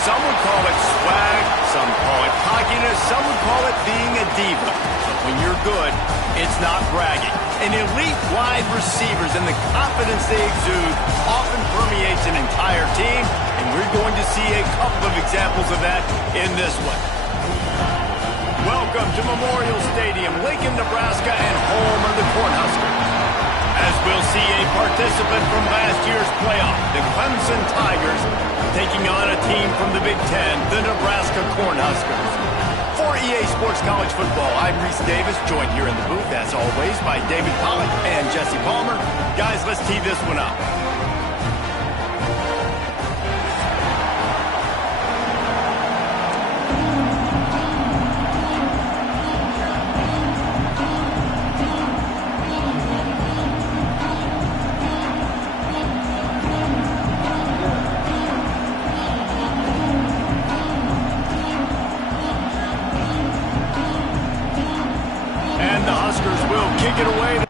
Some would call it swag, some call it cockiness, some would call it being a diva. But when you're good, it's not bragging. And elite wide receivers and the confidence they exude often permeates an entire team, and we're going to see a couple of examples of that in this one. Welcome to Memorial Stadium, Lincoln, Nebraska, and home of the Cornhuskers. As we'll see a participant from last year's playoff, the Clemson Tigers, taking on a team from the Big Ten, the Nebraska Cornhuskers. For EA Sports College Football, I'm Reese Davis, joined here in the booth, as always, by David Pollack and Jesse Palmer. Guys, let's tee this one up. Kick it away.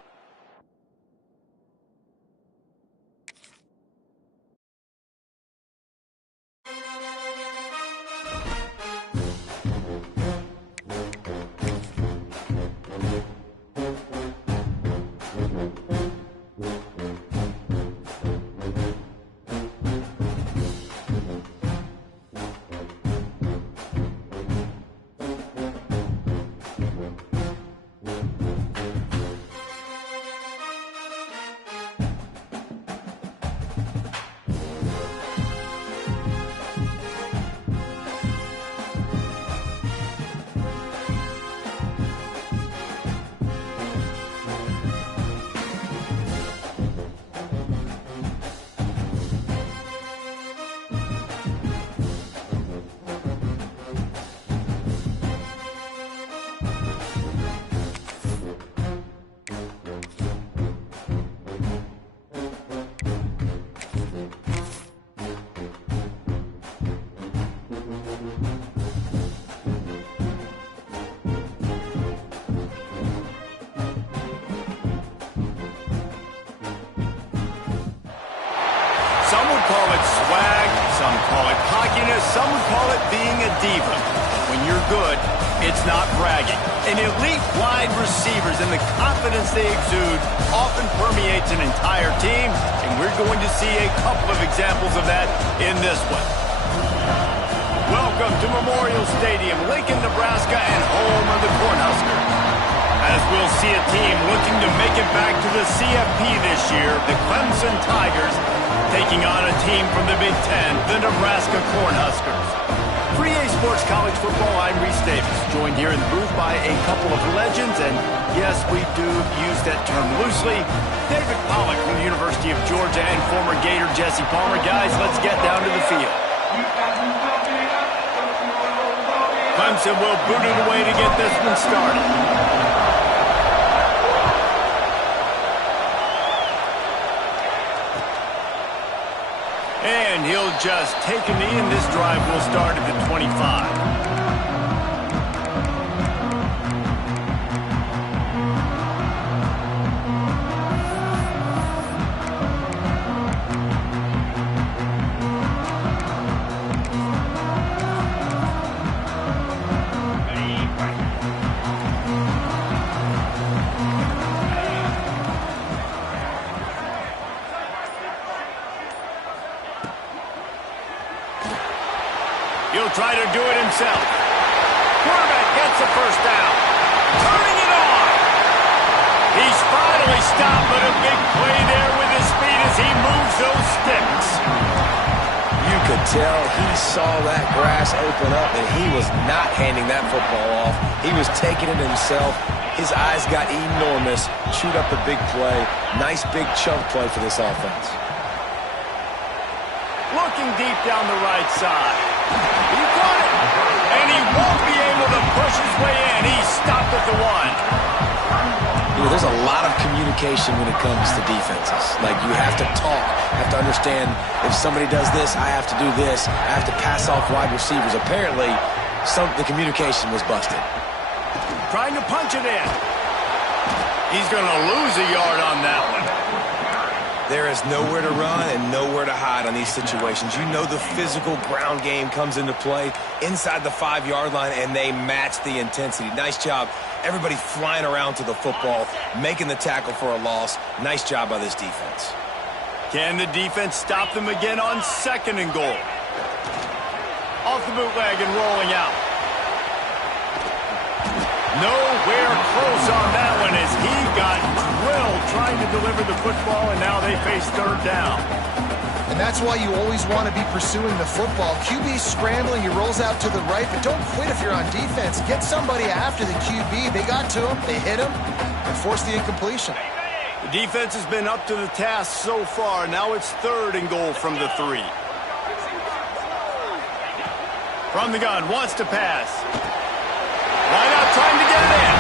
Some would call it swag, some call it cockiness, some would call it being a diva. But when you're good, it's not bragging. And elite wide receivers and the confidence they exude often permeates an entire team, and we're going to see a couple of examples of that in this one. Welcome to Memorial Stadium, Lincoln, Nebraska, and home of the Cornhuskers. As we'll see a team looking to make it back to the CFP this year, the Clemson Tigers, taking on a team from the Big Ten, the Nebraska Cornhuskers. For EA Sports College Football, I'm Reese Davis, joined here in the booth by a couple of legends, and yes, we do use that term loosely. David Pollack from the University of Georgia and former Gator Jesse Palmer. Guys, let's get down to the field. Clemson will boot it away to get this one started. And he'll just take a knee, and this drive will start at the 25. He'll try to do it himself. Quarterback gets the first down. Turning it on. He's finally stopped, but a big play there with his speed as he moves those sticks. You could tell he saw that grass open up, and he was not handing that football off. He was taking it himself. His eyes got enormous. Chewed up the big play. Nice big chunk play for this offense. Looking deep down the right side. He got it, and he won't be able to push his way in. He stopped at the one. You know, there's a lot of communication when it comes to defenses. Like, you have to talk, have to understand if somebody does this, I have to do this. I have to pass off wide receivers. Apparently, the communication was busted. Trying to punch it in. He's going to lose a yard on that one. There is nowhere to run and nowhere to hide on these situations. You know the physical ground game comes into play inside the 5-yard line, and they match the intensity. Nice job. Everybody flying around to the football, making the tackle for a loss. Nice job by this defense. Can the defense stop them again on 2nd and goal? Off the bootleg and rolling out. Nowhere close on that one as he got drilled trying to deliver the football, and now they face 3rd down. And that's why you always want to be pursuing the football. QB's scrambling, he rolls out to the right, but don't quit if you're on defense. Get somebody after the QB. They got to him, they hit him, and forced the incompletion. The defense has been up to the task so far. Now it's 3rd and goal from the 3. From the gun, wants to pass. Line out, trying to get it in.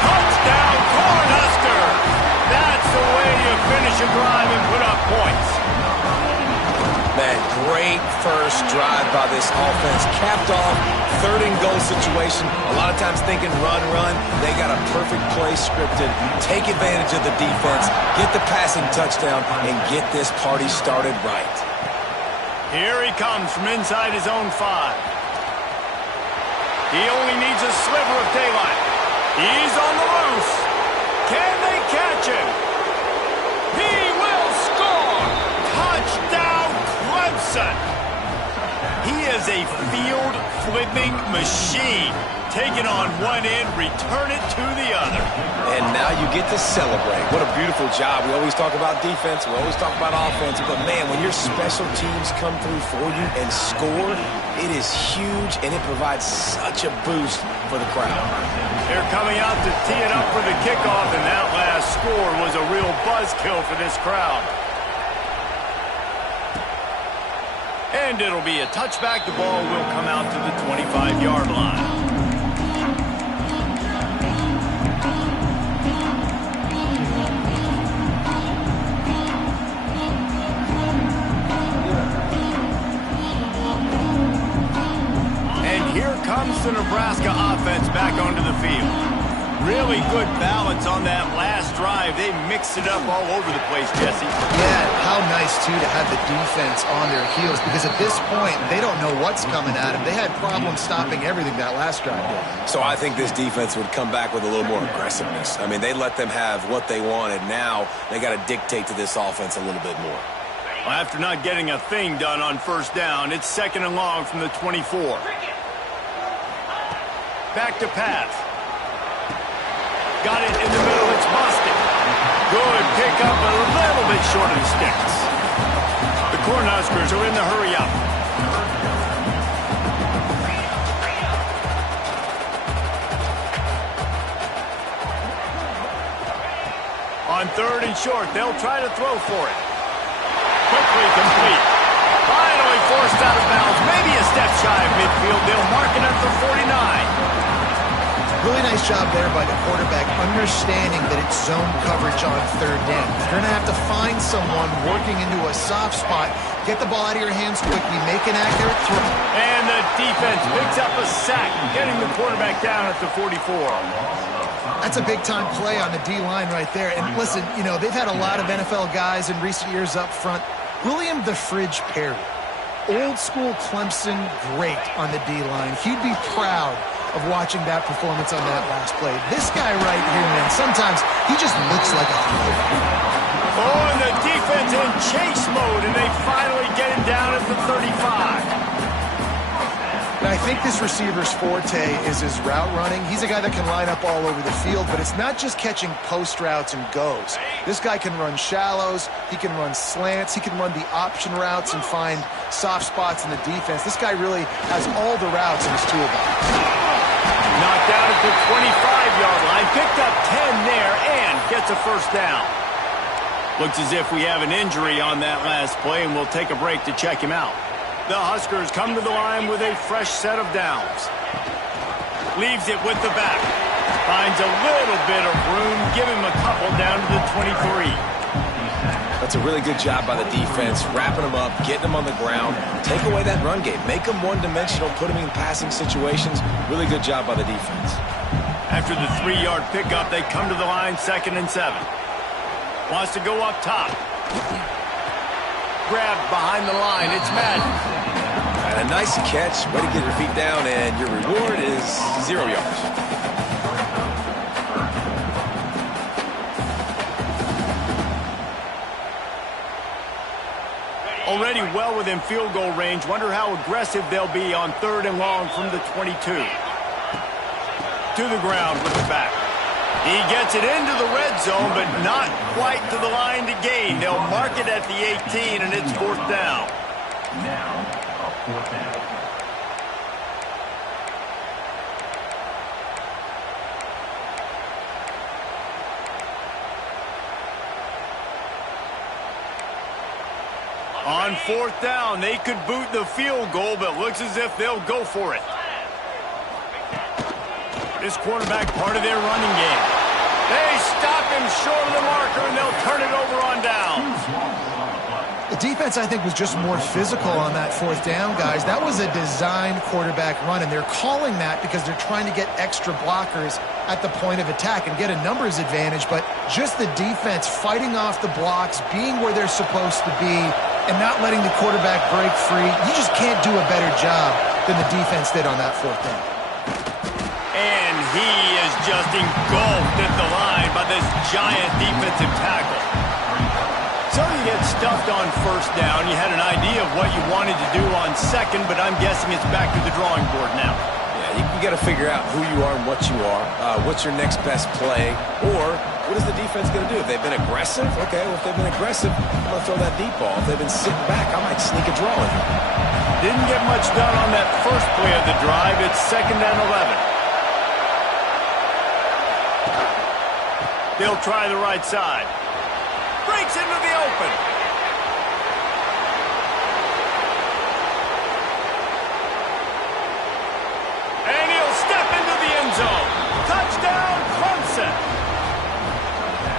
Touchdown, Cornhusker! That's the way you finish a drive and put up points. Man, great first drive by this offense. Capped off, 3rd and goal situation. A lot of times thinking run, run. They got a perfect play scripted. Take advantage of the defense, get the passing touchdown, and get this party started right. Here he comes from inside his own 5. He only needs a sliver of daylight. He's on the loose. Can they catch him? He will score! Touchdown, Clemson! He is a field-flipping machine. Taking on one end, return it to the other. And now you get to celebrate. What a beautiful job. We always talk about defense. We always talk about offense. But, man, when your special teams come through for you and score, it is huge, and it provides such a boost for the crowd. They're coming out to tee it up for the kickoff, and that last score was a real buzzkill for this crowd. And it'll be a touchback. The ball will come out to the 25-yard line. Comes the Nebraska offense back onto the field. Really good balance on that last drive. They mixed it up all over the place, Jesse. Yeah, how nice, too, to have the defense on their heels, because at this point, they don't know what's coming at them. They had problems stopping everything that last drive did. So I think this defense would come back with a little more aggressiveness. I mean, they let them have what they wanted. Now they got to dictate to this offense a little bit more. Well, after not getting a thing done on 1st down, it's 2nd and long from the 24. Back to pass. Got it in the middle. It's busted. Good pick up, a little bit short of the sticks. The Cornhuskers are in the hurry up. On 3rd and short, they'll try to throw for it. Quickly complete. Finally forced out of bounds. Maybe a step shy of midfield. They'll mark it at the 49. Really nice job there by the quarterback, understanding that it's zone coverage on 3rd down. You're going to have to find someone working into a soft spot, get the ball out of your hands quickly, make an accurate throw. And the defense picks up a sack, getting the quarterback down at the 44. That's a big-time play on the D-line right there. And listen, you know, they've had a lot of NFL guys in recent years up front. William the Fridge Perry, old-school Clemson great on the D-line. He'd be proud of watching that performance on that last play. This guy right here, man, sometimes he just looks like a hero. Oh, and the defense in chase mode, and they finally get him down at the 35. And I think this receiver's forte is his route running. He's a guy that can line up all over the field, but it's not just catching post routes and goes. This guy can run shallows, he can run slants, he can run the option routes and find soft spots in the defense. This guy really has all the routes in his toolbox. Knocked out at the 25-yard line, picked up 10 there, and gets a 1st down. Looks as if we have an injury on that last play, and we'll take a break to check him out. The Huskers come to the line with a fresh set of downs. Leaves it with the back. Finds a little bit of room. Give him a couple down to the 23. That's a really good job by the defense, wrapping them up, getting them on the ground, take away that run game, make them one-dimensional, put them in passing situations. Really good job by the defense. After the 3-yard pickup, they come to the line 2nd and 7. Wants to go up top. Grabbed behind the line. It's Madden. And a nice catch. Way to get your feet down, and your reward is 0 yards. Already well within field goal range. Wonder how aggressive they'll be on 3rd and long from the 22. To the ground with the back. He gets it into the red zone, but not quite to the line to gain. They'll mark it at the 18, and it's 4th down. Now, a 4th down. On 4th down, they could boot the field goal, but looks as if they'll go for it. This quarterback part of their running game. They stop him short of the marker, and they'll turn it over on down. The defense, I think, was just more physical on that 4th down, guys. That was a designed quarterback run, and they're calling that because they're trying to get extra blockers at the point of attack and get a numbers advantage, but just the defense fighting off the blocks, being where they're supposed to be, and not letting the quarterback break free. You just can't do a better job than the defense did on that 4th down. And he is just engulfed at the line by this giant defensive tackle. So you get stuffed on 1st down. You had an idea of what you wanted to do on 2nd, but I'm guessing it's back to the drawing board now. Yeah, you got to figure out who you are and what you are. What's your next best play? Or what is the defense going to do? If they've been aggressive, okay, well, if they've been aggressive, I'm going to throw that deep ball. If they've been sitting back, I might sneak a draw in here. Didn't get much done on that first play of the drive. It's 2nd and 11. They'll try the right side. Breaks into the open. And he'll step into the end zone. Touchdown, Clemson.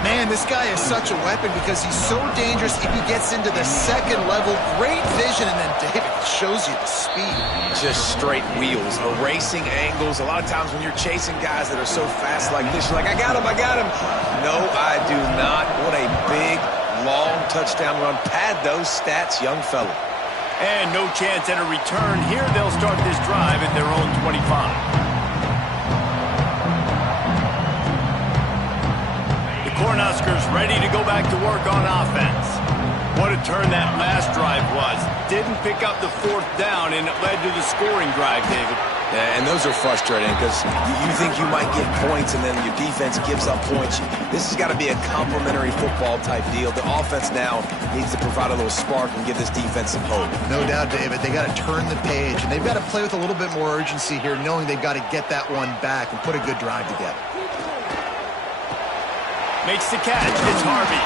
Man, this guy is such a weapon because he's so dangerous if he gets into the 2nd level. Great vision, and then David shows you the speed. Just straight wheels, erasing angles. A lot of times when you're chasing guys that are so fast like this, you're like, I got him, I got him. No, I do not. What a big, long touchdown run. Pad those stats, young fella. And no chance at a return. Here they'll start this drive at their own 25. Cornhuskers ready to go back to work on offense. What a turn that last drive was. Didn't pick up the 4th down, and it led to the scoring drive, David. Yeah, and those are frustrating because you think you might get points, and then your defense gives up points. This has got to be a complementary football type deal. The offense now needs to provide a little spark and give this defense some hope. No doubt, David. They got to turn the page, and they've got to play with a little bit more urgency here, knowing they've got to get that one back and put a good drive together. Makes the catch. It's Harvey.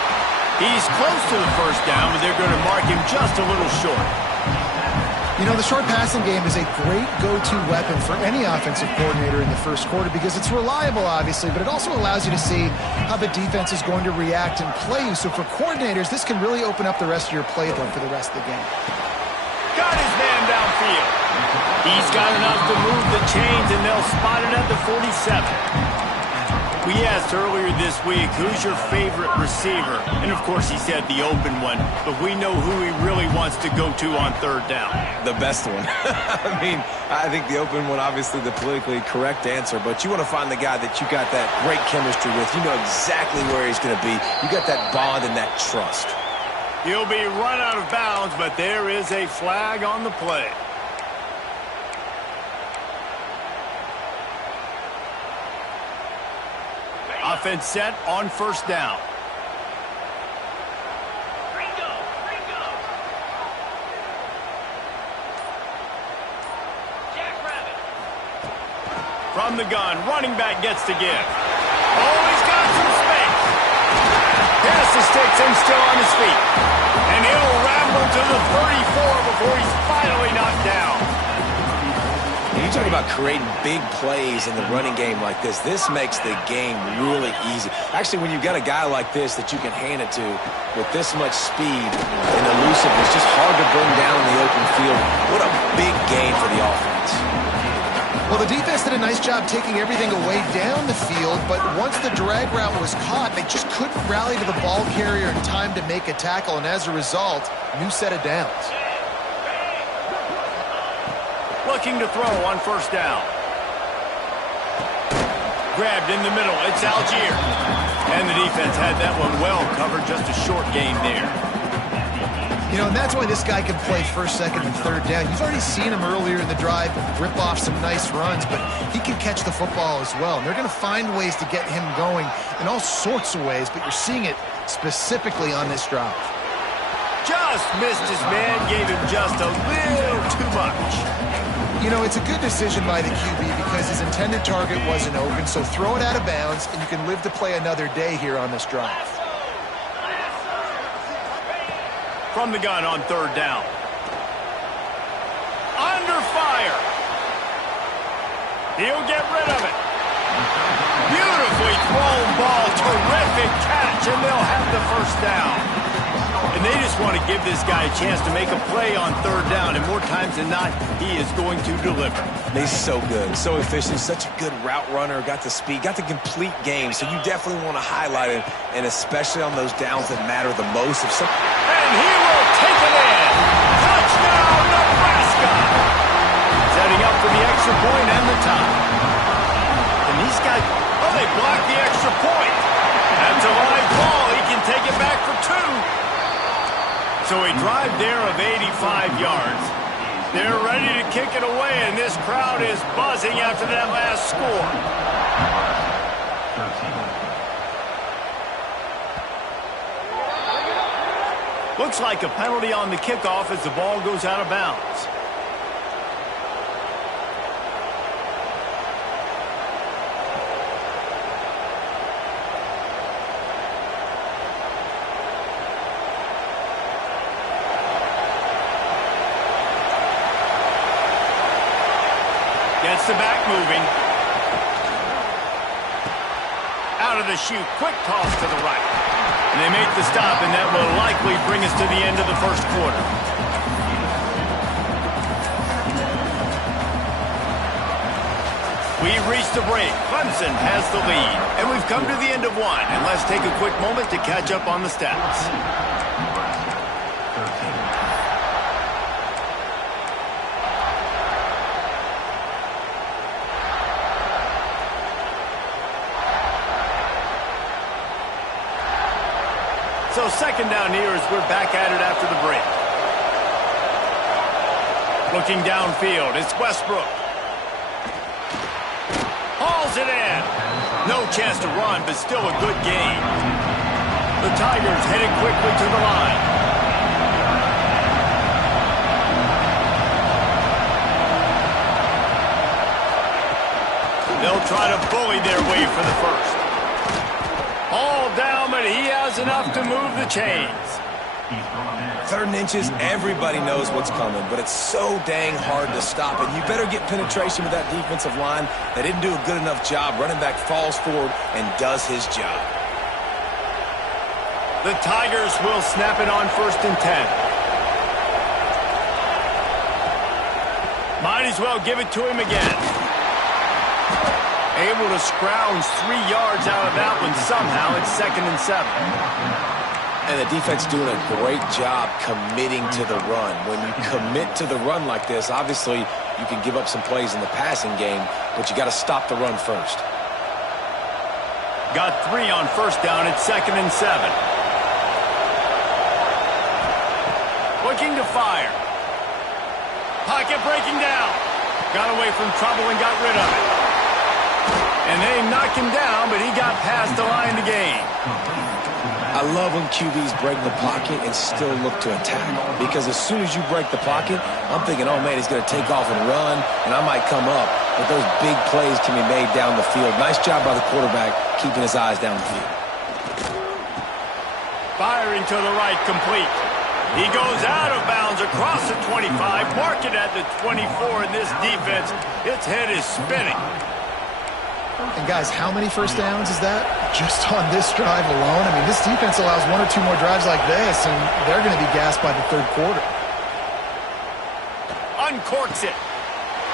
He's close to the 1st down, but they're going to mark him just a little short. You know, the short passing game is a great go-to weapon for any offensive coordinator in the 1st quarter because it's reliable, obviously, but it also allows you to see how the defense is going to react and play you. So for coordinators, this can really open up the rest of your playbook for the rest of the game. Got his man downfield. He's got enough to move the chains, and they'll spot it at the 47. We asked earlier this week, who's your favorite receiver? And, of course, he said the open one, but we know who he really wants to go to on 3rd down. The best one. I mean, I think the open one, obviously the politically correct answer, but you want to find the guy that you got that great chemistry with. You know exactly where he's going to be. You got that bond and that trust. He'll be run out of bounds, but there is a flag on the play. Offense set on 1st down. From the gun, running back gets to give. Oh, he's got some space. Pass the sticks and still on his feet. And he'll ramble to the 34 before he's finally knocked down. You talk about creating big plays in the running game like this. This makes the game really easy. Actually, when you've got a guy like this that you can hand it to with this much speed and elusiveness, just hard to bring down in the open field. What a big game for the offense. Well, the defense did a nice job taking everything away down the field, but once the drag route was caught, they just couldn't rally to the ball carrier in time to make a tackle, and as a result, new set of downs. Looking to throw on first down. Grabbed in the middle. It's Algier. And the defense had that one well covered. Just a short game there. You know, and that's why this guy can play first, second, and third down. You've already seen him earlier in the drive rip off some nice runs, but he can catch the football as well. And they're going to find ways to get him going in all sorts of ways, but you're seeing it specifically on this drive. Just missed his man. Gave him just a little too much. You know, it's a good decision by the QB because his intended target wasn't open, so throw it out of bounds, and you can live to play another day here on this drive. From the gun on third down. Under fire. He'll get rid of it. Beautifully thrown ball. Terrific catch, and they'll have the first down. And they just want to give this guy a chance to make a play on third down, and more times than not, he is going to deliver. He's so good, so efficient, such a good route runner, got the speed, got the complete game, so you definitely want to highlight him, and especially on those downs that matter the most. And he will take it in. Touchdown, Nebraska! Setting up for the extra point and the tie. And these guys, oh, they blocked the extra point. That's a live ball. He can take it back for two. So a drive there of 85 yards. They're ready to kick it away, and this crowd is buzzing after that last score. Looks like a penalty on the kickoff as the ball goes out of bounds. Gets the back moving. Out of the chute. Quick toss to the right. And they make the stop, and that will likely bring us to the end of the first quarter. We've reached the break. Clemson has the lead. And we've come to the end of one. And let's take a quick moment to catch up on the stats. So second down here as we're back at it after the break. Looking downfield, it's Westbrook. Hauls it in. No chance to run, but still a good game. The Tigers headed quickly to the line. They'll try to bully their way for the first. All down, but he has enough to move the chains. Third and inches, everybody knows what's coming, but it's so dang hard to stop it. You better get penetration with that defensive line. They didn't do a good enough job. Running back falls forward and does his job. The Tigers will snap it on first and 10. Might as well give it to him again. Able to scrounge 3 yards out of that one somehow. It's second and 7. And the defense doing a great job committing to the run. When you commit to the run like this, obviously you can give up some plays in the passing game, but you got to stop the run first. Got 3 on first down. It's second and 7. Looking to fire. Pocket breaking down. Got away from trouble and got rid of it. And they knocked him down, but he got past the line to gain. I love when QBs break the pocket and still look to attack. Because as soon as you break the pocket, I'm thinking, oh man, he's going to take off and run, and I might come up. But those big plays can be made down the field. Nice job by the quarterback, keeping his eyes down the field. Firing to the right, complete. He goes out of bounds across the 25, mark it at the 24, and this defense, its head is spinning. And guys, how many first downs is that? Just on this drive alone? I mean, this defense allows 1 or 2 more drives like this, and they're going to be gassed by the third quarter. Uncorks it.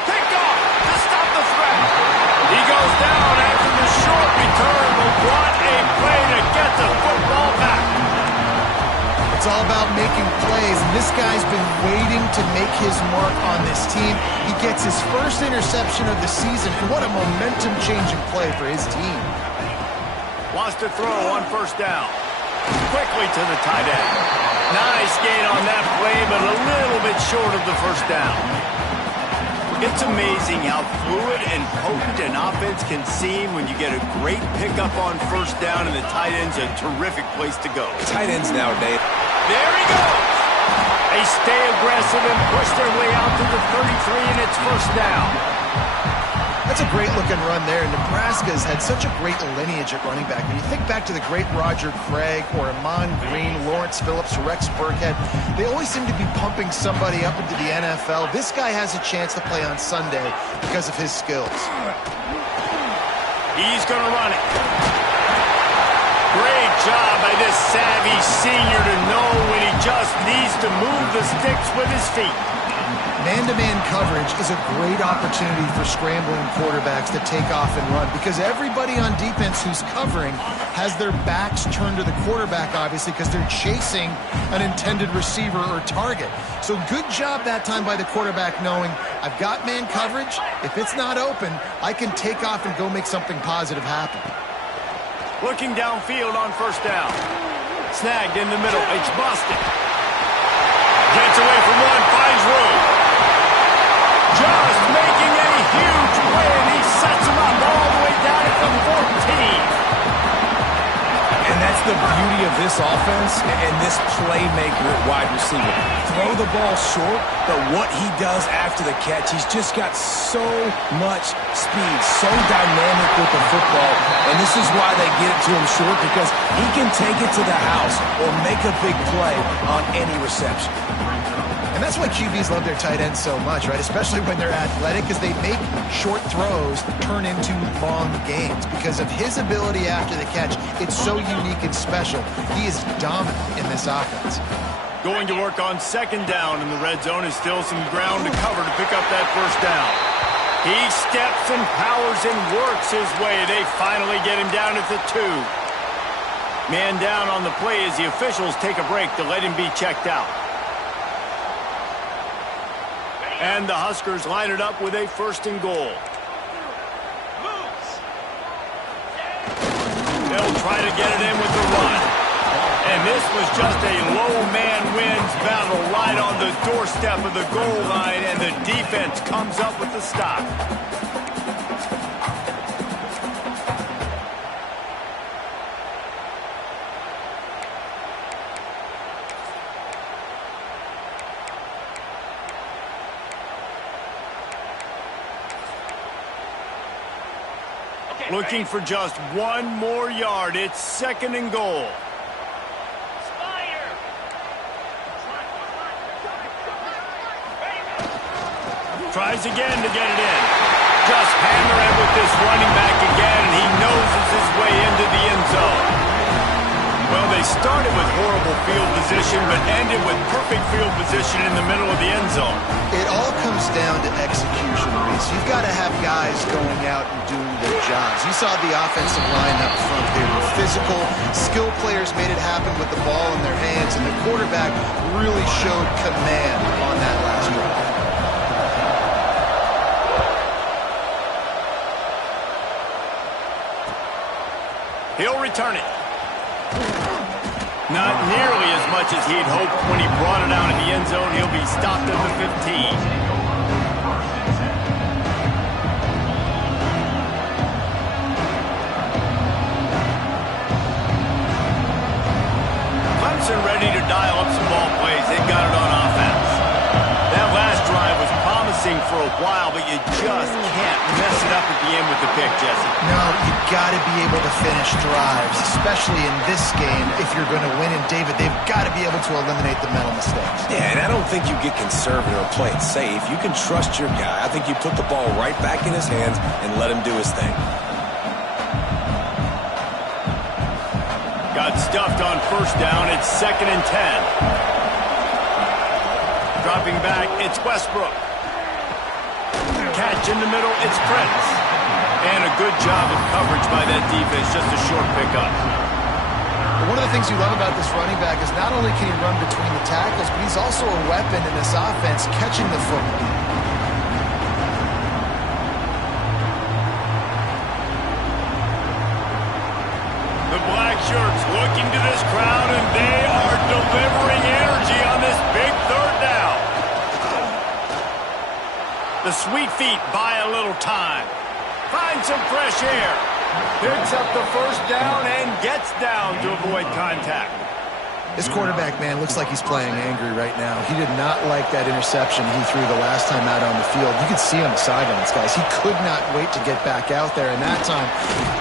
Picked off to stop the It's all about making plays, and this guy's been waiting to make his mark on this team. He gets his first interception of the season, and what a momentum-changing play for his team. Wants to throw on first down. Quickly to the tight end. Nice gain on that play, but a little bit short of the first down. It's amazing how fluid and potent an offense can seem when you get a great pickup on first down, and the tight end's a terrific place to go. Tight ends nowadays. There he goes. They stay aggressive and push their way out to the 33, and it's first down. That's a great-looking run there. Nebraska's had such a great lineage at running back. When you think back to the great Roger Craig or Amon Green, Lawrence Phillips, Rex Burkhead, they always seem to be pumping somebody up into the NFL. This guy has a chance to play on Sunday because of his skills. He's going to run it. Great job by this savvy senior to know when he just needs to move the sticks with his feet. Man-to-man coverage is a great opportunity for scrambling quarterbacks to take off and run because everybody on defense who's covering has their backs turned to the quarterback, obviously, because they're chasing an intended receiver or target. So good job that time by the quarterback knowing I've got man coverage. If it's not open, I can take off and go make something positive happen. Looking downfield on first down. Snagged in the middle. It's busted. Gets away from one, finds room. Just making a huge play, and he sets him up all the way down at the 14. And that's the beauty of this offense and this playmaker at wide receiver. Throw the ball short, but what he does after the catch, he's just got so much speed, so dynamic with the football. And this is why they get it to him short, because he can take it to the house or make a big play on any reception. And that's why QBs love their tight ends so much, right? Especially when they're athletic, because they make short throws turn into long gains. Because of his ability after the catch, it's so unique and special. He is dominant in this offense. Going to work on second down in the red zone is still some ground to cover to pick up that first down. He steps and powers and works his way. They finally get him down at the 2. Man down on the play as the officials take a break to let him be checked out. And the Huskers line it up with a first and goal. They'll try to get it in with the run. And this was just a low man wins battle right on the doorstep of the goal line, and the defense comes up with the stop. Looking for just one more yard. It's second and goal. Tries again to get it in. Just hammer it with this running back again, and he noses his way into the end zone. Well, they started with horrible field position, but ended with perfect field position in the middle of the end zone. It all comes down to execution, Reese. You've got to have guys going out and doing their jobs. You saw the offensive line up front. They were physical. Skilled players made it happen with the ball in their hands, and the quarterback really showed command on that last drive. He'll return it. Not nearly as much as he'd hoped when he brought it out in the end zone. He'll be stopped at the 15. Clemson ready to dial up some ball plays. They got it on offense. That last drive was promising for a while, but you just can't mess it up at the end with the pick, Jesse. No, you've got to be able to finish drives, especially in this game if you're going to win. And, David, they've got to be able to eliminate the mental mistakes. Yeah, and I don't think you get conservative or play it safe. You can trust your guy. I think you put the ball right back in his hands and let him do his thing. Got stuffed on first down. It's second and 10. Dropping back, it's Westbrook. Catch in the middle, it's Prince. And a good job of coverage by that defense, just a short pickup. One of the things you love about this running back is not only can he run between the tackles, but he's also a weapon in this offense catching the football. The black shirts looking to this crowd, and they are delivering energy on this big third down. The sweet feet buy a little time. Find some fresh air. Picks up the first down and gets down to avoid contact. This quarterback, man, looks like he's playing angry right now. He did not like that interception he threw the last time out on the field. You could see on the sidelines, guys. He could not wait to get back out there, and that time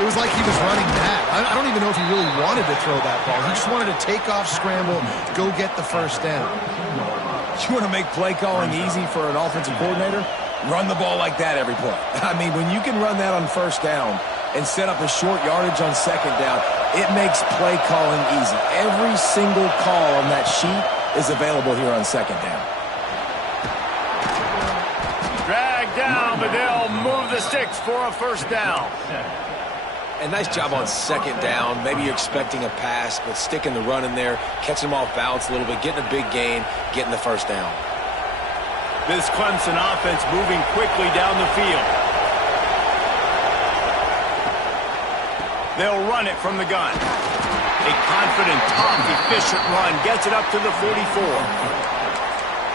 it was like he was running mad. I don't even know if he really wanted to throw that ball. He just wanted to take off, scramble, go get the first down. You want to make play calling easy for an offensive coordinator? Run the ball like that every play. I mean, when you can run that on first down and set up a short yardage on second down, it makes play calling easy. Every single call on that sheet is available here on second down. Drag down, but they'll move the sticks for a first down. And nice job on second down. Maybe you're expecting a pass, but sticking the run in there, catching them off balance a little bit, getting a big gain, getting the first down. This Clemson offense moving quickly down the field. They'll run it from the gun. A confident, tough, efficient run gets it up to the 44.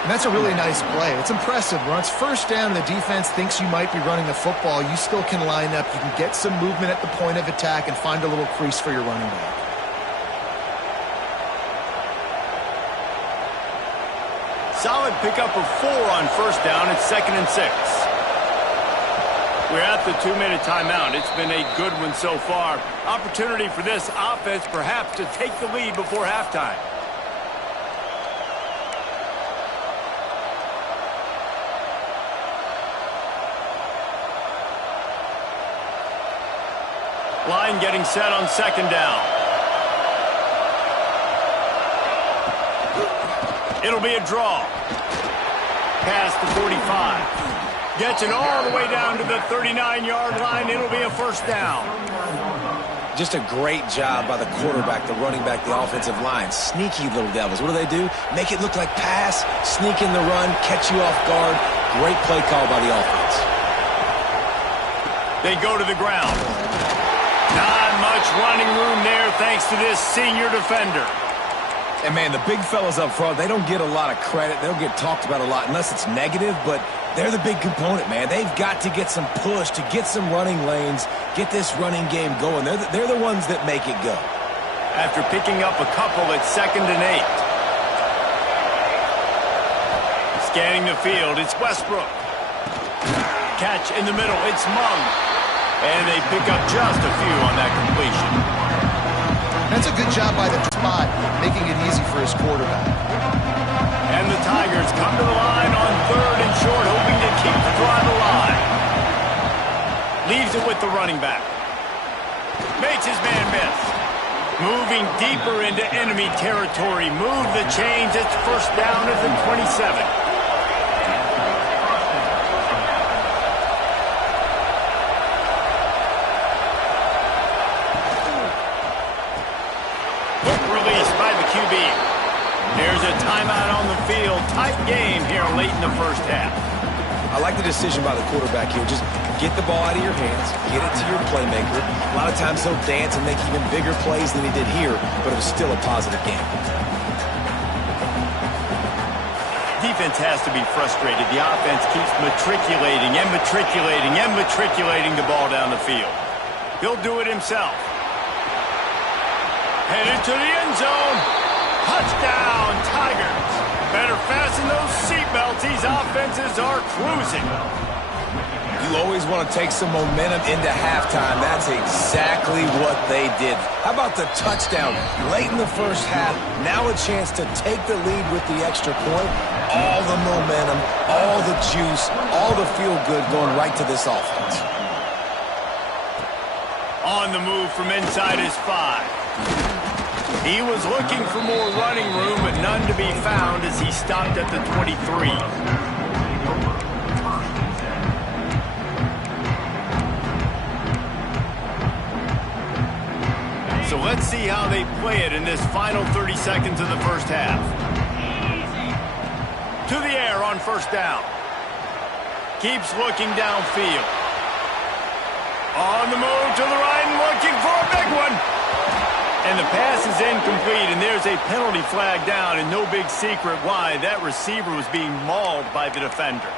And that's a really nice play. It's impressive. When it's first down and the defense thinks you might be running the football, you still can line up. You can get some movement at the point of attack and find a little crease for your running back. Solid pickup of 4 on first down. It's 2nd and 6. We're at the 2-minute timeout. It's been a good one so far. Opportunity for this offense perhaps to take the lead before halftime. Line getting set on second down. It'll be a draw. Past the 45. Gets it all the way down to the 39-yard line. It'll be a first down. Just a great job by the quarterback, the running back, the offensive line. Sneaky little devils. What do? Make it look like pass, sneak in the run, catch you off guard. Great play call by the offense. They go to the ground. Not much running room there thanks to this senior defender. And, man, the big fellas up front, they don't get a lot of credit. They don't get talked about a lot unless it's negative, but they're the big component, man. They've got to get some push, to get some running lanes, get this running game going. They're the ones that make it go. After picking up a couple at 2nd and 8. Scanning the field, it's Westbrook. Catch in the middle, it's Mung. And they pick up just a few on that completion. That's a good job by the spot, making it easy for his quarterback. And the Tigers come to the line on 3rd and short, hoping to keep the drive alive. Leaves it with the running back. Makes his man miss. Moving deeper into enemy territory. Move the chains. It's first down at the 27. There's a timeout on the field. Tight game here late in the first half. I like the decision by the quarterback here. Just get the ball out of your hands, get it to your playmaker. A lot of times he'll dance and make even bigger plays than he did here, but it was still a positive game. Defense has to be frustrated. The offense keeps matriculating and matriculating and matriculating the ball down the field. He'll do it himself. Headed to the end zone. Touchdown, Tigers. Better fasten those seatbelts. These offenses are cruising. You always want to take some momentum into halftime. That's exactly what they did. How about the touchdown late in the first half? Now a chance to take the lead with the extra point. All the momentum, all the juice, all the feel-good going right to this offense. On the move from inside his 5. He was looking for more running room, but none to be found as he stopped at the 23. So let's see see how they play it in this final 30 seconds of the first half. To the air on first down. Keeps looking downfield. On the move to the right and looking for a big one. And the pass is incomplete, and there's a penalty flag down, and no big secret why. That receiver was being mauled by the defender.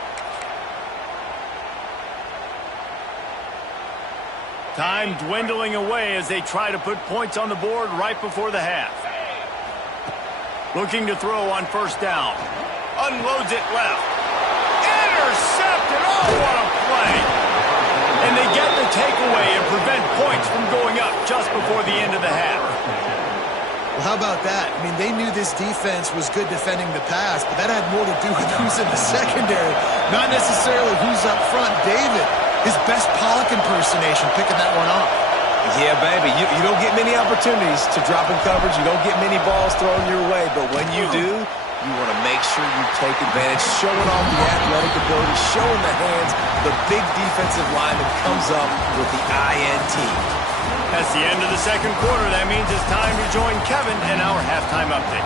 Time dwindling away as they try to put points on the board right before the half. Looking to throw on first down. Unloads it left. Intercepted! Oh, what a play! And they get the takeaway and prevent points from going up just before the end of the half. Well, how about that? I mean, they knew this defense was good defending the pass, but that had more to do with who's in the secondary, not necessarily who's up front. David, his best Pollock impersonation, picking that one off. Yeah, baby, you don't get many opportunities to drop in coverage. You don't get many balls thrown your way, but when you do, you want to make sure you take advantage, showing off the athletic ability, showing the hands. The big defensive lineman comes up with the INT. That's the end of the second quarter. That means it's time to join Kevin in our halftime update.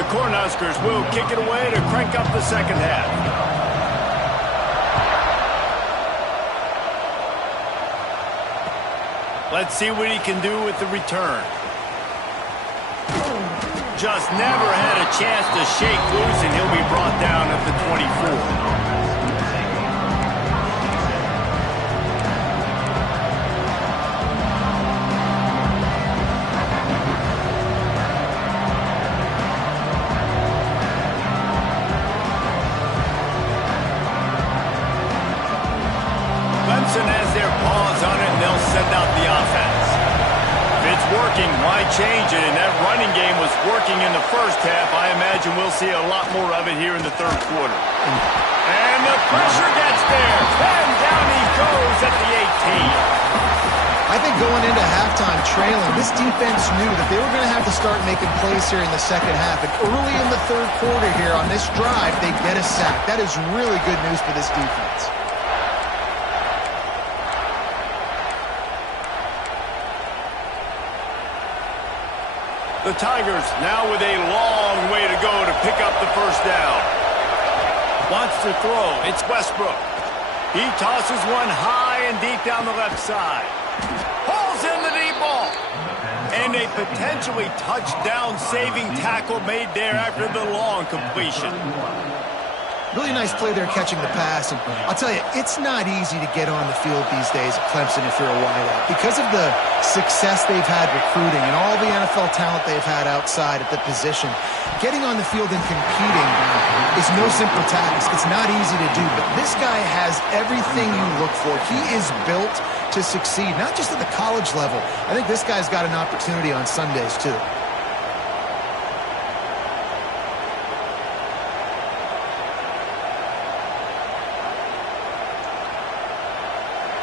The Cornhuskers will kick it away to crank up the second half. Let's see what he can do with the return. Just never had a chance to shake loose, and he'll be brought down at the 24. Has their paws on it, and they'll send out the offense. If it's working, why change it? And that running game was working in the first half. I imagine we'll see a lot more of it here in the third quarter. And the pressure gets there. And down he goes at the 18. I think going into halftime trailing, this defense knew that they were going to have to start making plays here in the second half. And early in the third quarter here on this drive, they get a sack. That is really good news for this defense. The Tigers now with a long way to go to pick up the first down. Wants to throw. It's Westbrook. He tosses one high and deep down the left side. Pulls in the deep ball. And a potentially touchdown-saving tackle made there after the long completion. Really nice play there catching the pass. And I'll tell you, it's not easy to get on the field these days at Clemson if you're a wideout. Because of the success they've had recruiting and all the NFL talent they've had outside at the position, getting on the field and competing is no simple task. It's not easy to do, but this guy has everything you look for. He is built to succeed, not just at the college level. I think this guy's got an opportunity on Sundays, too.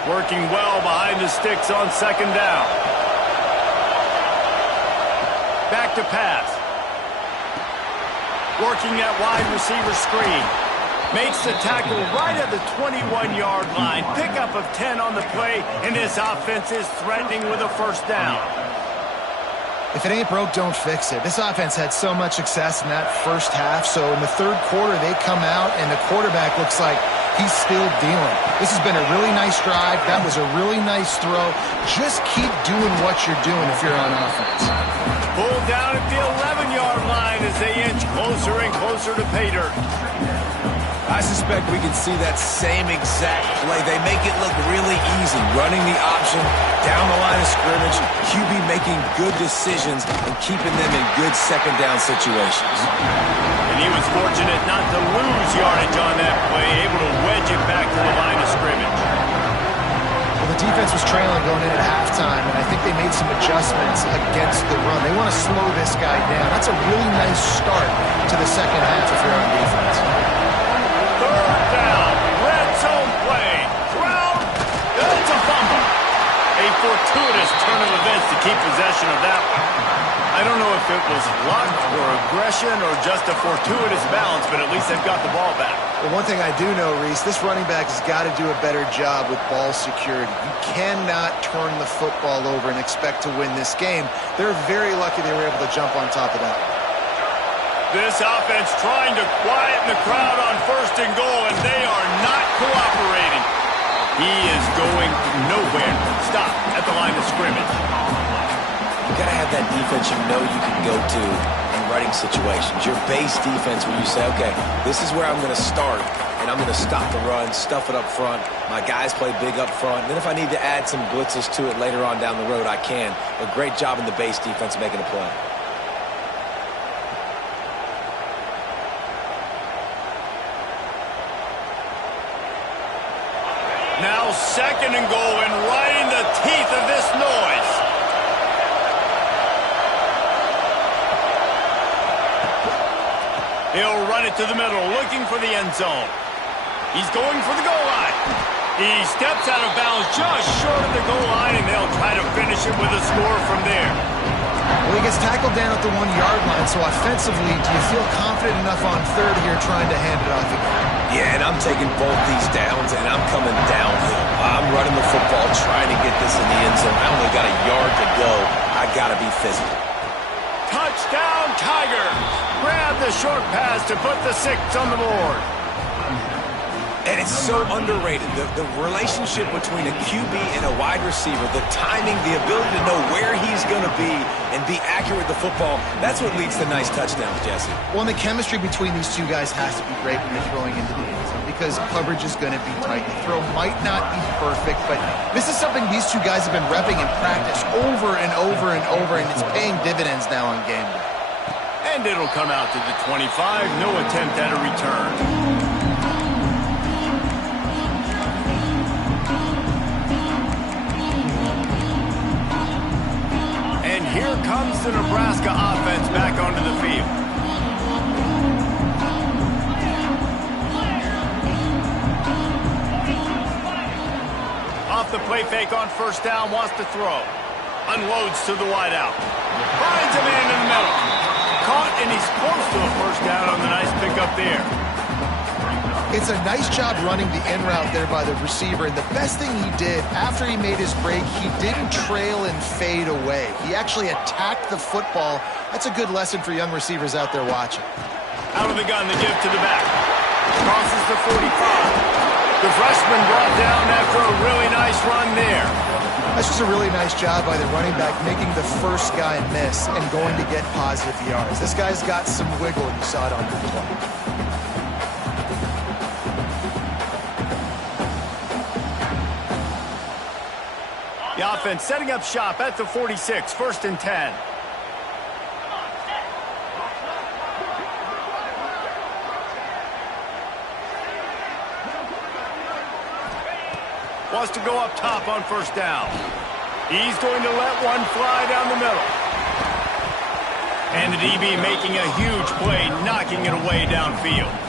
Working well behind the sticks on second down. Back to pass. Working that wide receiver screen. Makes the tackle right at the 21-yard line. Pickup of 10 on the play, and this offense is threatening with a first down. If it ain't broke, don't fix it. This offense had so much success in that first half, so in the third quarter they come out, and the quarterback looks like he's still dealing. This has been a really nice drive. That was a really nice throw. Just keep doing what you're doing if you're on offense. Pulled down at the 11-yard line as they inch closer and closer to pay dirt. I suspect we can see that same exact play. They make it look really easy, running the option down the line of scrimmage, QB making good decisions and keeping them in good second down situations. And he was fortunate not to lose yardage on that play, able to wedge it back to the line of scrimmage. Well, the defense was trailing going in at halftime, and I think they made some adjustments against the run. They want to slow this guy down. That's a really nice start to the second half if you're on defense. Third down, red zone play. Brown, it's a fumble. A fortuitous turn of events to keep possession of that one. I don't know if it was luck or aggression or just a fortuitous bounce, but at least they've got the ball back. Well, one thing I do know, Reese, this running back has got to do a better job with ball security. You cannot turn the football over and expect to win this game. They're very lucky they were able to jump on top of that. This offense trying to quieten the crowd on 1st and goal, and they are not cooperating. He is going nowhere. Stop at the line of scrimmage. You got to have that defense you know you can go to in running situations. Your base defense where you say, okay, this is where I'm going to start, and I'm going to stop the run, stuff it up front. My guys play big up front. And then if I need to add some blitzes to it later on down the road, I can. But great job in the base defense making a play. Now 2nd and goal, and right in the teeth of this noise. He'll run it to the middle, looking for the end zone. He's going for the goal line. He steps out of bounds just short of the goal line, and they'll try to finish it with a score from there. Well, he gets tackled down at the 1-yard line, so offensively, do you feel confident enough on 3rd here trying to hand it off again? Yeah, and I'm taking both these downs, and I'm coming downhill. I'm running the football, trying to get this in the end zone. I only got a yard to go. I got to be physical. Touchdown, Tigers! Grab the short pass to put the 6 on the board. And it's so underrated. The relationship between a QB and a wide receiver, the timing, the ability to know where he's going to be and be accurate with the football, that's what leads to nice touchdowns, Jesse. Well, and the chemistry between these two guys has to be great when you're throwing into the end zone because coverage is going to be tight. The throw might not be perfect, but this is something these two guys have been repping in practice over and over and over, and it's paying dividends now on game day. And it'll come out to the 25. No attempt at a return. Here comes the Nebraska offense back onto the field. Off the play fake on 1st down, wants to throw. Unloads to the wideout. Finds a man in the middle. Caught, and he's close to a 1st down on the nice pickup there. It's a nice job running the in route there by the receiver, and the best thing he did after he made his break, he didn't trail and fade away. He actually attacked the football. That's a good lesson for young receivers out there watching. Out of the gun, the give to the back. Crosses the 45. The freshman brought down after a really nice run there. That's just a really nice job by the running back, making the first guy miss and going to get positive yards. This guy's got some wiggle, and you saw it on the play. The offense setting up shop at the 46, 1st and 10. Wants to go up top on 1st down. He's going to let one fly down the middle. And the DB making a huge play, knocking it away downfield.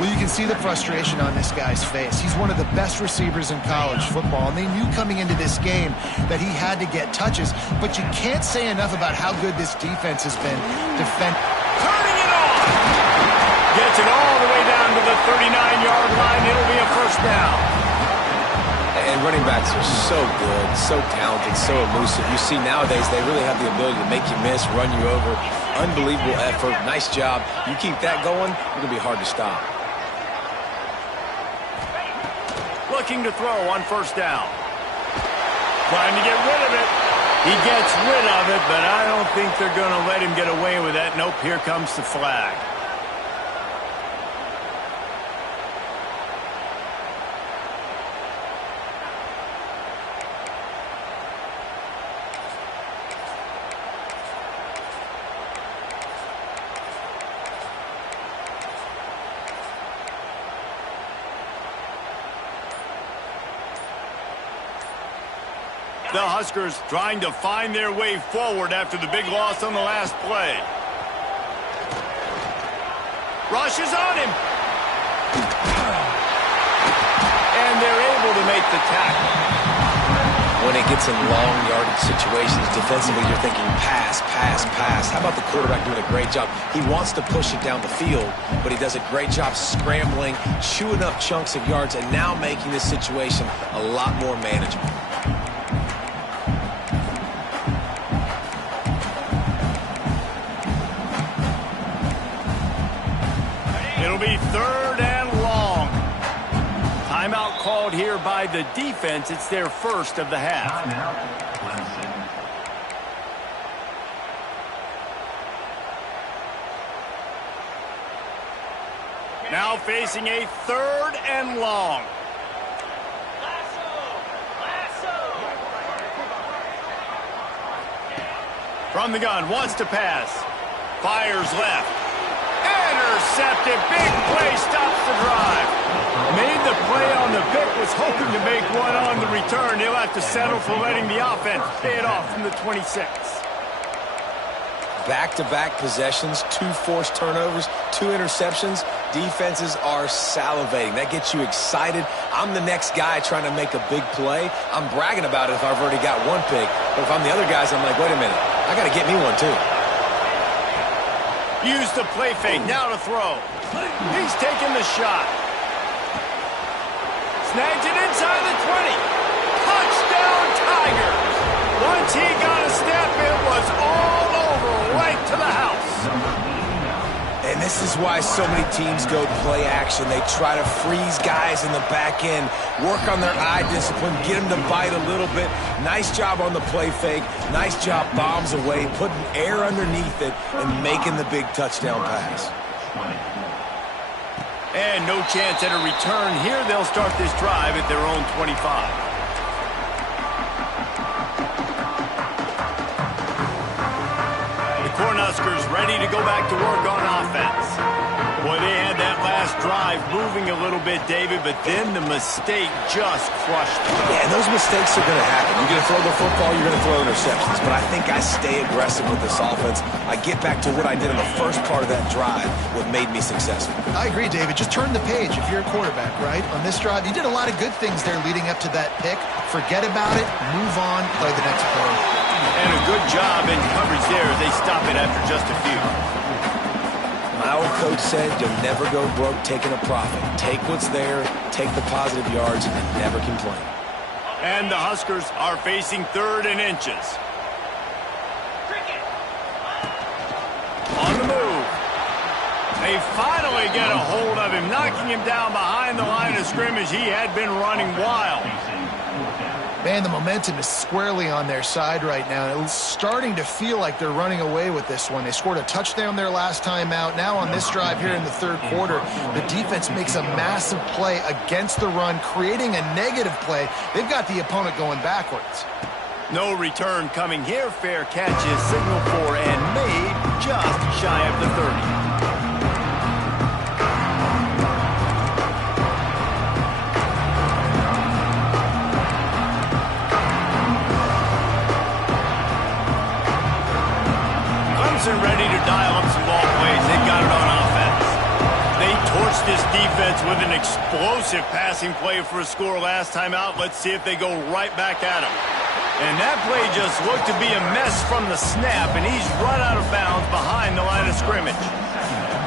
Well, you can see the frustration on this guy's face. He's one of the best receivers in college football, and they knew coming into this game that he had to get touches, but you can't say enough about how good this defense has been defending. Turning it on! Gets it all the way down to the 39-yard line. It'll be a 1st down. And running backs are so good, so talented, so elusive. You see nowadays they really have the ability to make you miss, run you over. Unbelievable effort. Nice job. You keep that going, it'll be hard to stop. Looking to throw on 1st down. Trying to get rid of it. He gets rid of it, but I don't think they're going to let him get away with that. Nope, here comes the flag. The Huskers trying to find their way forward after the big loss on the last play. Rushes on him. And they're able to make the tackle. When it gets in long yardage situations. Defensively, you're thinking pass, pass, pass. How about the quarterback doing a great job? He wants to push it down the field, but he does a great job scrambling, chewing up chunks of yards, and now making this situation a lot more manageable. It'll be 3rd and long. Timeout called here by the defense. It's their first of the half. Now facing a 3rd and long. From the gun, wants to pass. Fires left. Intercepted. Big play stops the drive. Made the play on the pick, was hoping to make one on the return. He'll have to settle for letting the offense pay it off from the 26. Back-to-back possessions, 2 forced turnovers, 2 interceptions. Defenses are salivating. That gets you excited. I'm the next guy trying to make a big play. I'm bragging about it if I've already got 1 pick. But if I'm the other guys, I'm like, wait a minute. I got to get me one, too. Use the play fake. Now to throw. He's taking the shot. Snags it inside the 20. Touchdown, Tigers. Once he got a step, it was all over, right to the house. And this is why so many teams go play action. They try to freeze guys in the back end, work on their eye discipline, get them to bite a little bit. Nice job on the play fake. Nice job bombs away, putting air underneath it, and making the big touchdown pass. And no chance at a return here. They'll start this drive at their own 25. Cornhuskers ready to go back to work on offense. Boy, they had that last drive moving a little bit, David, but then the mistake just crushed them. Yeah, and those mistakes are going to happen. You're going to throw the football, you're going to throw interceptions. But I think I stay aggressive with this offense. I get back to what I did in the first part of that drive, what made me successful. I agree, David. Just turn the page if you're a quarterback, right? On this drive, you did a lot of good things there leading up to that pick. Forget about it, move on, play the next play. And a good job in coverage there. They stop it after just a few. My old coach said you'll never go broke taking a profit. Take what's there, take the positive yards, and never complain. And the Huskers are facing 3rd and inches. On the move. They finally get a hold of him, knocking him down behind the line of scrimmage. He had been running wild. Man, the momentum is squarely on their side right now. It's starting to feel like they're running away with this one. They scored a touchdown their last time out. Now on this drive here in the 3rd quarter, the defense makes a massive play against the run, creating a negative play. They've got the opponent going backwards. No return coming here. Fair catch is signaled for and made just shy of the 30. Ready to dial up some ball plays. They've got it on offense. They torched this defense with an explosive passing play for a score last time out. Let's see if they go right back at him. And that play just looked to be a mess from the snap, and he's run out of bounds behind the line of scrimmage.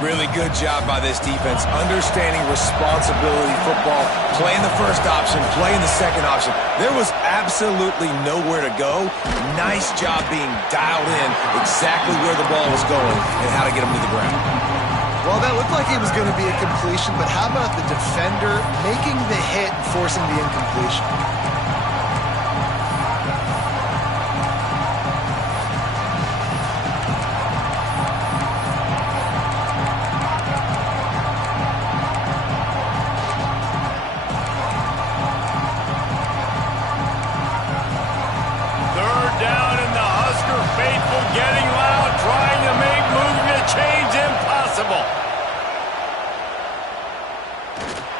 Really good job by this defense, understanding responsibility football, playing the first option, playing the second option. There was absolutely nowhere to go. Nice job being dialed in exactly where the ball was going and how to get him to the ground. Well, that looked like it was going to be a completion, but how about the defender making the hit and forcing the incompletion?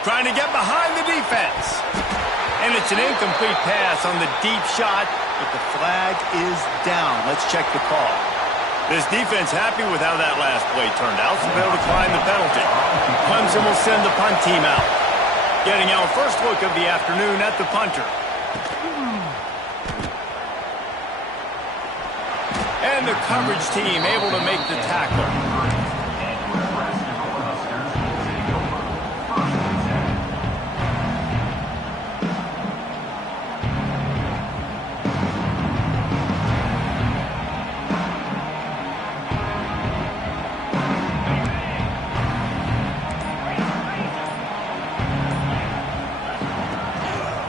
Trying to get behind the defense. And it's an incomplete pass on the deep shot, but the flag is down. Let's check the call. This defense happy with how that last play turned out, so they'll decline the penalty. Clemson will send the punt team out. Getting our first look of the afternoon at the punter. And the coverage team able to make the tackle.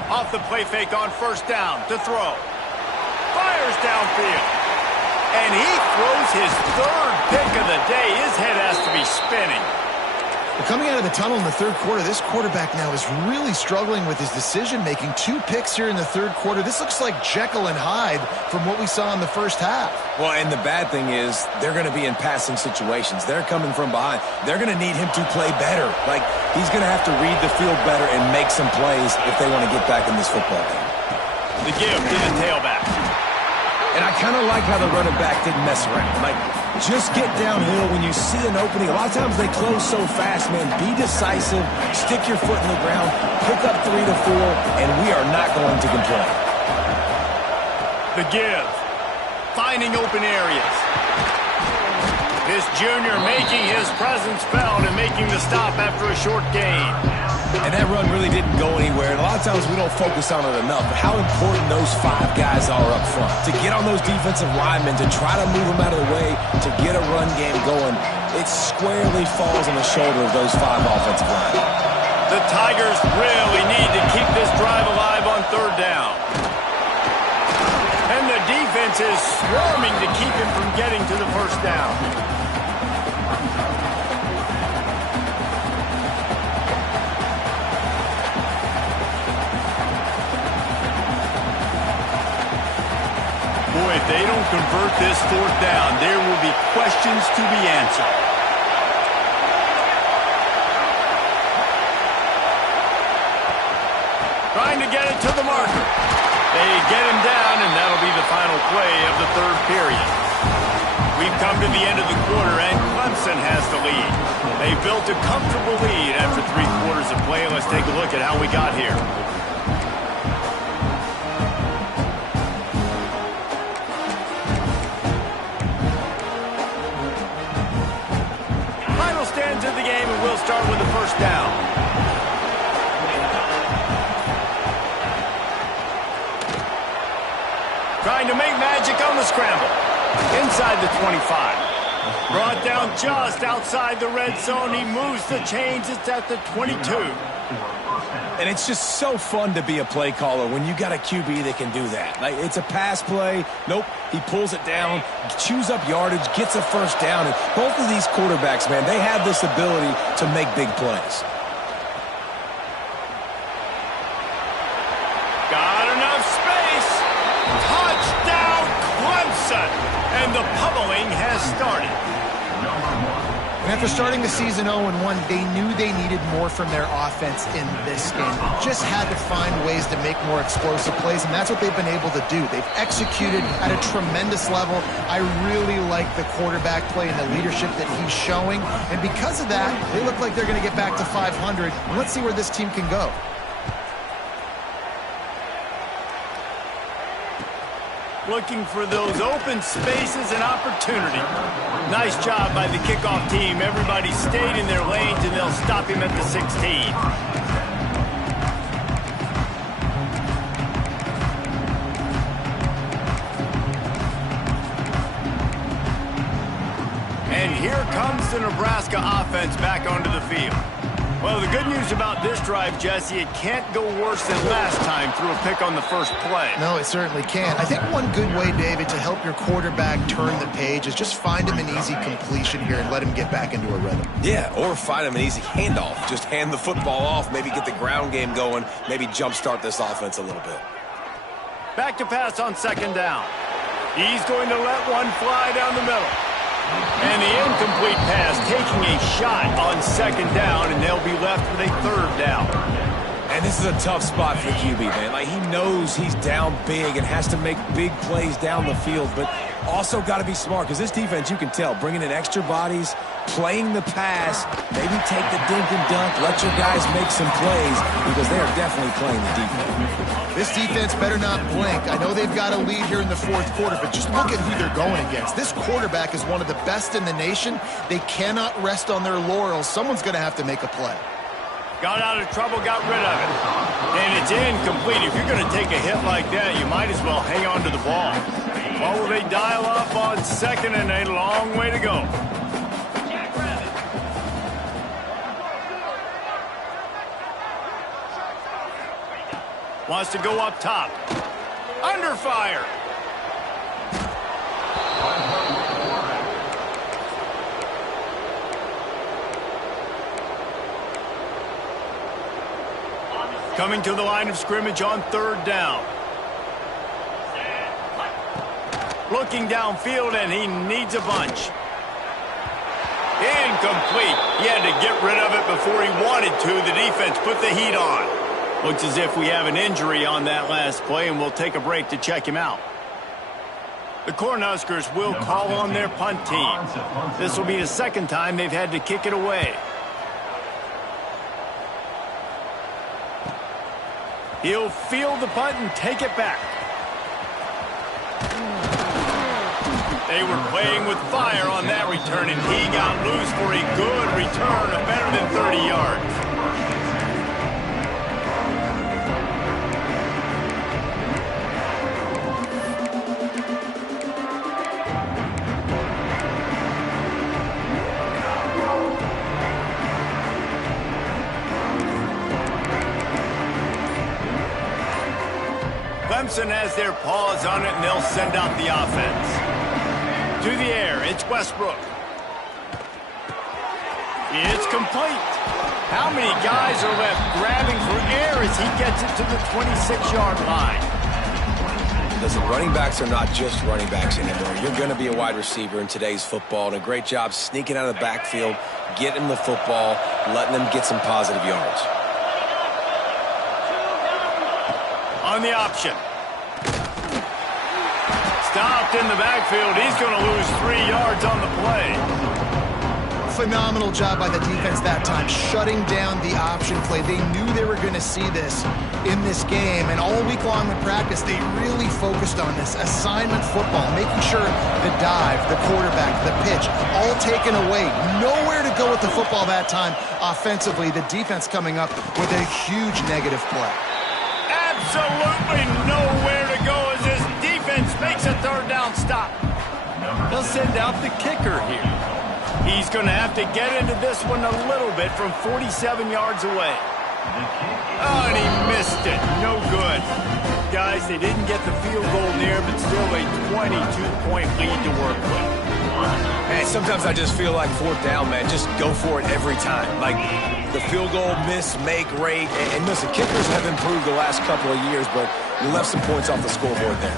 Off the play fake on first down to throw. Fires downfield. And he throws his third pick of the day. His head has to be spinning. Well, coming out of the tunnel in the third quarter, this quarterback now is really struggling with his decision-making. 2 picks here in the third quarter. This looks like Jekyll and Hyde from what we saw in the first half. Well, and the bad thing is they're going to be in passing situations. They're coming from behind. They're going to need him to play better. Like, he's going to have to read the field better and make some plays if they want to get back in this football game. The give to the tailback. And I kind of like how the running back didn't mess around. Like, just get downhill when you see an opening. A lot of times they close so fast, man. Be decisive. Stick your foot in the ground. Pick up 3 to 4, and we are not going to complain. The give. Finding open areas. This junior making his presence felt and making the stop after a short gain. And that run really didn't go anywhere. And a lot of times we don't focus on it enough. But how important those 5 guys are up front. To get on those defensive linemen, to try to move them out of the way, to get a run game going, it squarely falls on the shoulder of those 5 offensive linemen. The Tigers really need to keep this drive alive on third down. And the defense is swarming to keep him from getting to the first down. Boy, if they don't convert this fourth down, there will be questions to be answered. Trying to get it to the marker. They get him down, and that'll be the final play of the third period. We've come to the end of the quarter, and Clemson has the lead. They built a comfortable lead after 3 quarters of play. Let's take a look at how we got here. Final stands of the game, and we'll start with the first down. Trying to make magic on the scramble. Inside the 25. Brought down just outside the red zone. He moves the chains. It's at the 22. And it's just so fun to be a play caller when you got a QB that can do that. Like, it's a pass play. Nope, he pulls it down, chews up yardage, gets a first down. And both of these quarterbacks, man, they have this ability to make big plays. Got enough space. Touchdown, Clemson. And the pummeling has started. And after starting the season 0-1, they knew they needed more from their offense in this game. They just had to find ways to make more explosive plays, and that's what they've been able to do. They've executed at a tremendous level. I really like the quarterback play and the leadership that he's showing. And because of that, they look like they're going to get back to 500. And let's see where this team can go. Looking for those open spaces and opportunity. Nice job by the kickoff team. Everybody stayed in their lanes, and they'll stop him at the 16. And here comes the Nebraska offense back onto the field. Well, the good news about this drive, Jesse, it can't go worse than last time through a pick on the first play. No, it certainly can't. I think one good way, David, to help your quarterback turn the page is just find him an easy completion here and let him get back into a rhythm. Yeah, or find him an easy handoff. Just hand the football off, maybe get the ground game going, maybe jumpstart this offense a little bit. Back to pass on second down. He's going to let one fly down the middle. And the incomplete pass taking a shot on second down, and they'll be left with a third down. And this is a tough spot for QB, man. Like, he knows he's down big and has to make big plays down the field, but also got to be smart because this defense, you can tell, bringing in extra bodies, playing the pass, maybe take the dink and dunk, let your guys make some plays, because they are definitely playing the defense. This defense better not blink. I know they've got a lead here in the fourth quarter, but just look at who they're going against. This quarterback is one of the best in the nation. They cannot rest on their laurels. Someone's going to have to make a play. Got out of trouble, got rid of it. And it's incomplete. If you're going to take a hit like that, you might as well hang on to the ball. What will they dial up on second, and a long way to go. Wants to go up top. Under fire. Coming to the line of scrimmage on third down. Looking downfield, and he needs a bunch. Incomplete. He had to get rid of it before he wanted to. The defense put the heat on. Looks as if we have an injury on that last play, and we'll take a break to check him out. The Cornhuskers will call on their punt team. This will be the second time they've had to kick it away. He'll field the punt and take it back. They were playing with fire on that return, and he got loose for a good return of better than 30 yards. Clemson has their paws on it, and they'll send out the offense. To the air, it's Westbrook. It's complete. How many guys are left grabbing for air as he gets it to the 26-yard line? Listen, running backs are not just running backs anymore. You're going to be a wide receiver in today's football, and a great job sneaking out of the backfield, getting the football, letting them get some positive yards. On the option. Stopped in the backfield. He's going to lose 3 yards on the play. Phenomenal job by the defense that time, shutting down the option play. They knew they were going to see this in this game, and all week long in practice, they really focused on this assignment football, making sure the dive, the quarterback, the pitch, all taken away. Nowhere to go with the football that time offensively. The defense coming up with a huge negative play. Absolutely nowhere to go as this defense makes a third down stop. They'll send out the kicker here. He's going to have to get into this one a little bit from 47 yards away. Oh, and he missed it. No good. Guys, they didn't get the field goal there, but still a 22-point lead to work with. Man, sometimes I just feel like fourth down, man. Just go for it every time. Like the field goal, miss, make, rate. And listen, kickers have improved the last couple of years, but you left some points off the scoreboard there.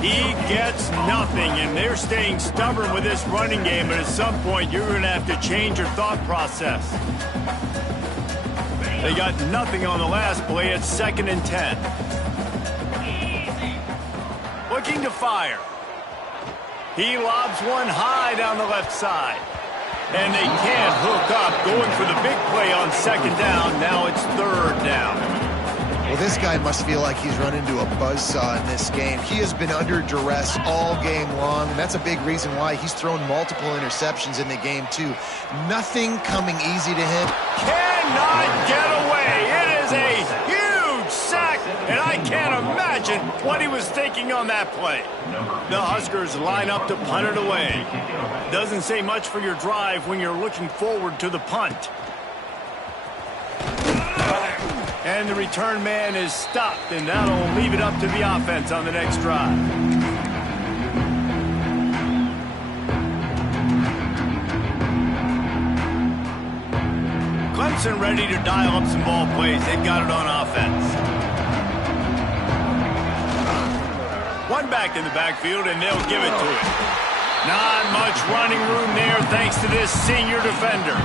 He gets nothing, and they're staying stubborn with this running game, but at some point you're going to have to change your thought process. They got nothing on the last play at 2nd and 10. Looking to fire. He lobs one high down the left side. And they can't hook up, going for the big play on 2nd down. Now it's 3rd down. Well, this guy must feel like he's run into a buzzsaw in this game. He has been under duress all game long, and that's a big reason why he's thrown multiple interceptions in the game, too. Nothing coming easy to him. Cannot get away. It is a huge sack, and I can't imagine what he was thinking on that play. The Huskers line up to punt it away. Doesn't say much for your drive when you're looking forward to the punt. And the return man is stopped, and that'll leave it up to the offense on the next drive. Clemson ready to dial up some ball plays. They've got it on offense. One back in the backfield, and they'll give it to him. Not much running room there thanks to this senior defender.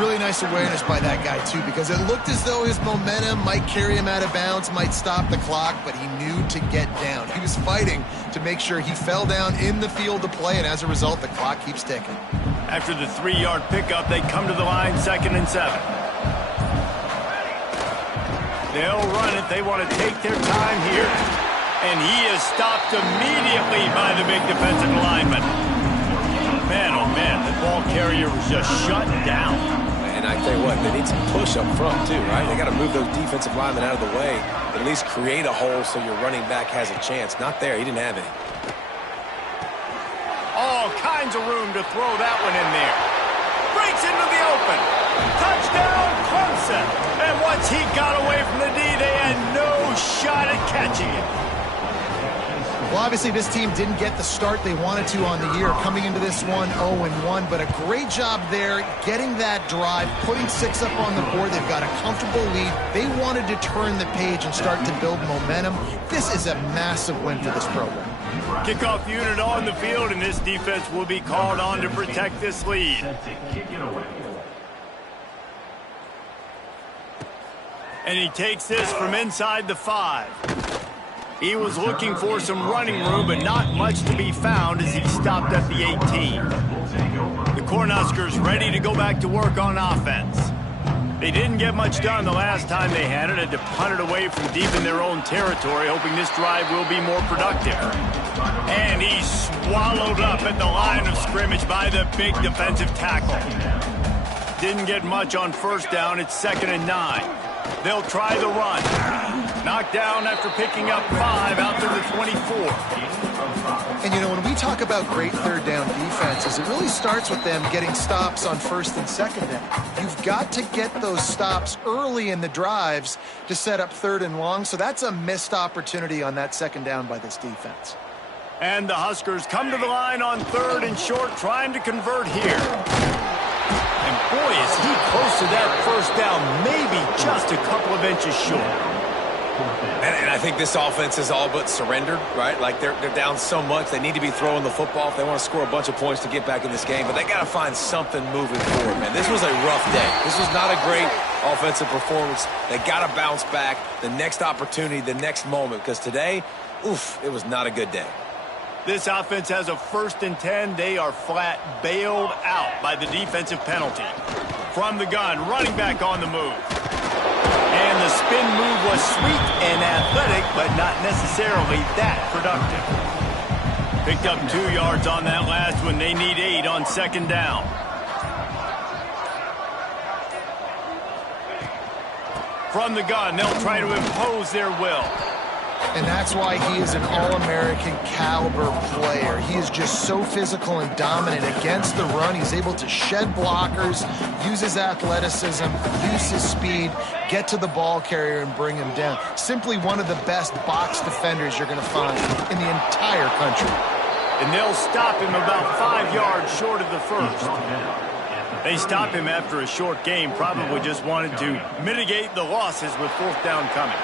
Really nice awareness by that guy, too, because it looked as though his momentum might carry him out of bounds, might stop the clock, but he knew to get down. He was fighting to make sure he fell down in the field to play, and as a result, the clock keeps ticking. After the 3-yard pickup, they come to the line 2nd and 7. They'll run it. They want to take their time here. And he is stopped immediately by the big defensive lineman. Man, oh man, the ball carrier was just shut down. And I tell you what, they need some push up front too, right? They got to move those defensive linemen out of the way. At least create a hole so your running back has a chance. Not there. He didn't have any. All kinds of room to throw that one in there. Breaks into the open. Touchdown, Clemson. And once he got away from the D, they had no shot at catching it. Well, obviously, this team didn't get the start they wanted to on the year, coming into this one 0-1, but a great job there getting that drive, putting 6 up on the board. They've got a comfortable lead. They wanted to turn the page and start to build momentum. This is a massive win for this program. Kickoff unit on the field, and this defense will be called on to protect this lead. And he takes this from inside the 5. He was looking for some running room, but not much to be found as he stopped at the 18. The Cornhuskers ready to go back to work on offense. They didn't get much done the last time they had it to punt it away from deep in their own territory, hoping this drive will be more productive. And he's swallowed up at the line of scrimmage by the big defensive tackle. Didn't get much on first down. It's 2nd and 9. They'll try the run. Knocked down after picking up 5 out to the 24. And, you know, when we talk about great third down defenses, it really starts with them getting stops on 1st and 2nd down. You've got to get those stops early in the drives to set up 3rd and long, so that's a missed opportunity on that 2nd down by this defense. And the Huskers come to the line on 3rd and short, trying to convert here. And boy, is he close to that first down, maybe just a couple of inches short. And I think this offense is all but surrendered, right? Like they're down so much, they need to be throwing the football if they want to score a bunch of points to get back in this game. But they got to find something moving forward, man. This was a rough day. This was not a great offensive performance. They got to bounce back the next opportunity, the next moment, because today, oof, it was not a good day. This offense has a 1st and 10. They are flat bailed out by the defensive penalty. From the gun, running back on the move. And the spin move was sweet and athletic, but not necessarily that productive. Picked up 2 yards on that last one. They need 8 on 2nd down. From the gun, they'll try to impose their will. And that's why he is an All-American caliber player. He is just so physical and dominant against the run. He's able to shed blockers, use his athleticism, use his speed, get to the ball carrier and bring him down. Simply one of the best box defenders you're going to find in the entire country. And they'll stop him about 5 yards short of the first. They stop him after a short game, probably just wanted to mitigate the losses with 4th down coming.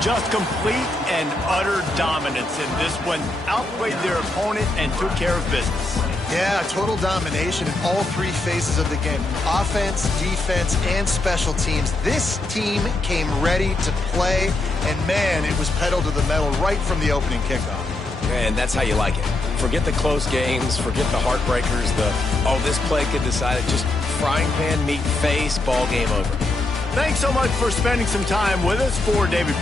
Just complete and utter dominance in this one. Outplayed their opponent and took care of business. Yeah, total domination in all 3 phases of the game. Offense, defense, and special teams. This team came ready to play, and man, it was pedal to the metal right from the opening kickoff. And that's how you like it. Forget the close games, forget the heartbreakers, this play could decide it. Just frying pan, meat face, ball game over. Thanks so much for spending some time with us. For David